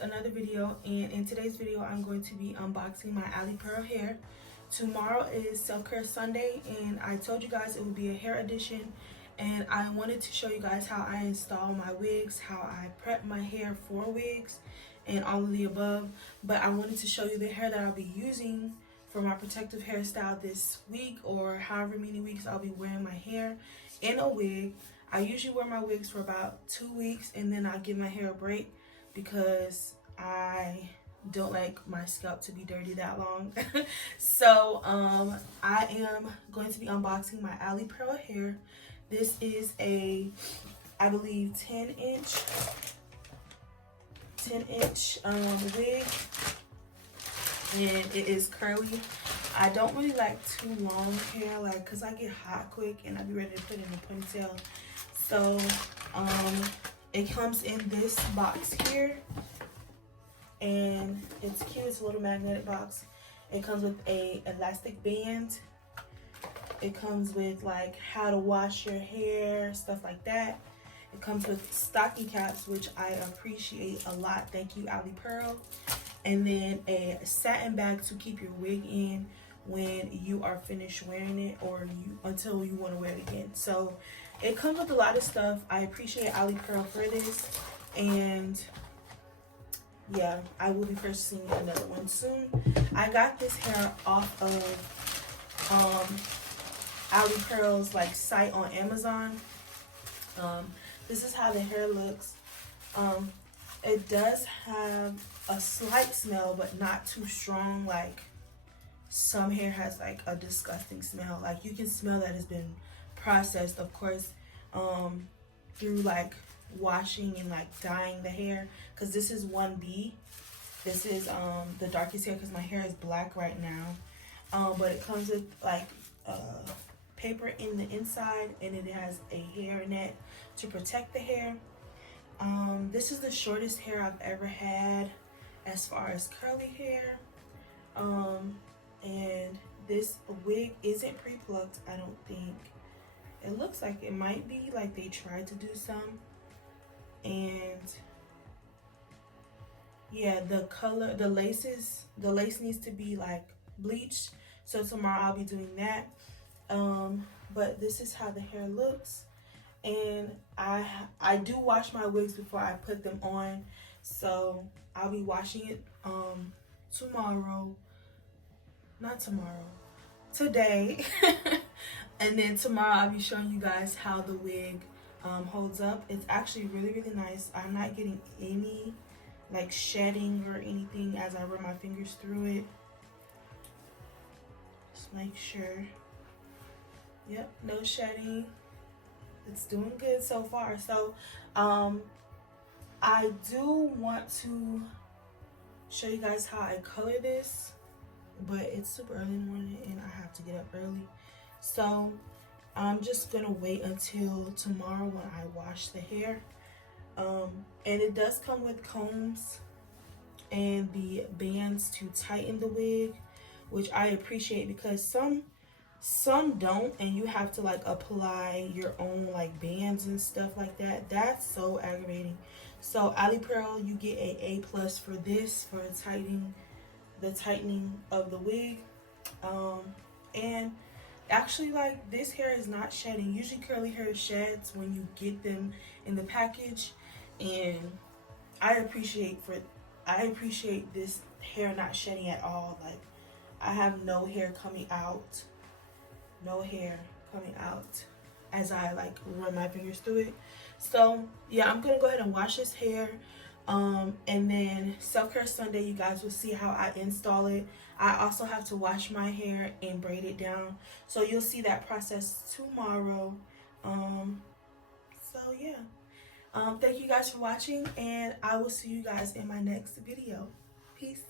with another video, and in today's video I'm going to be unboxing my Alipearl hair. Tomorrow is self-care Sunday, and I told you guys it would be a hair edition, and I wanted to show you guys how I install my wigs, how I prep my hair for wigs, and all of the above. But I wanted to show you the hair that I'll be using for my protective hairstyle this week, or however many weeks I'll be wearing my hair in a wig. I usually wear my wigs for about 2 weeks, and then I'll give my hair a break because I don't like my scalp to be dirty that long. So I am going to be unboxing my Alipearl hair. This is a, I believe, 10 inch wig, and it is curly. I don't really like too long hair, like, cause I get hot quick and I be ready to put it in a ponytail. So it comes in this box here, and it's cute. It's a little magnetic box. It comes with a elastic band. It comes with like how to wash your hair, stuff like that. It comes with stocking caps, which I appreciate a lot. Thank you, Alipearl. And then a satin bag to keep your wig in when you are finished wearing it, or until you want to wear it again. So it comes with a lot of stuff. I appreciate Alipearl for this, and yeah, I will be purchasing another one soon. I got this hair off of Alipearl's like site on Amazon. This is how the hair looks. It does have a slight smell, but not too strong. Like some hair has like a disgusting smell. Like you can smell that it's been processed, of course, through like washing and like dyeing the hair, because this is 1B. This is the darkest hair because my hair is black right now. But it comes with like paper in the inside, and it has a hair net to protect the hair. This is the shortest hair I've ever had as far as curly hair. And this wig isn't pre-plucked, I don't think. It looks like it might be, like they tried to do some. And yeah, the color, the lace needs to be like bleached. So tomorrow I'll be doing that. But this is how the hair looks. And I do wash my wigs before I put them on, so I'll be washing it today. And then tomorrow I'll be showing you guys how the wig holds up. It's actually really, really nice. I'm not getting any like shedding or anything as I run my fingers through it. Just make sure. Yep, no shedding. It's doing good so far. So I do want to show you guys how I color this, but it's super early in the morning and I have to get up early. So I'm just gonna wait until tomorrow when I wash the hair. And it does come with combs and the bands to tighten the wig, which I appreciate, because some don't, and you have to like apply your own like bands and stuff like that. That's so aggravating. So Alipearl, you get a A+ for this, for the tightening of the wig. And actually, like, this hair is not shedding. Usually curly hair sheds when you get them in the package, and I appreciate this hair not shedding at all. Like, I have no hair coming out as I like run my fingers through it. So yeah, I'm gonna go ahead and wash this hair, and then self-care Sunday you guys will see how I install it. I also have to wash my hair and braid it down, so you'll see that process tomorrow. So yeah, thank you guys for watching, and I will see you guys in my next video. Peace.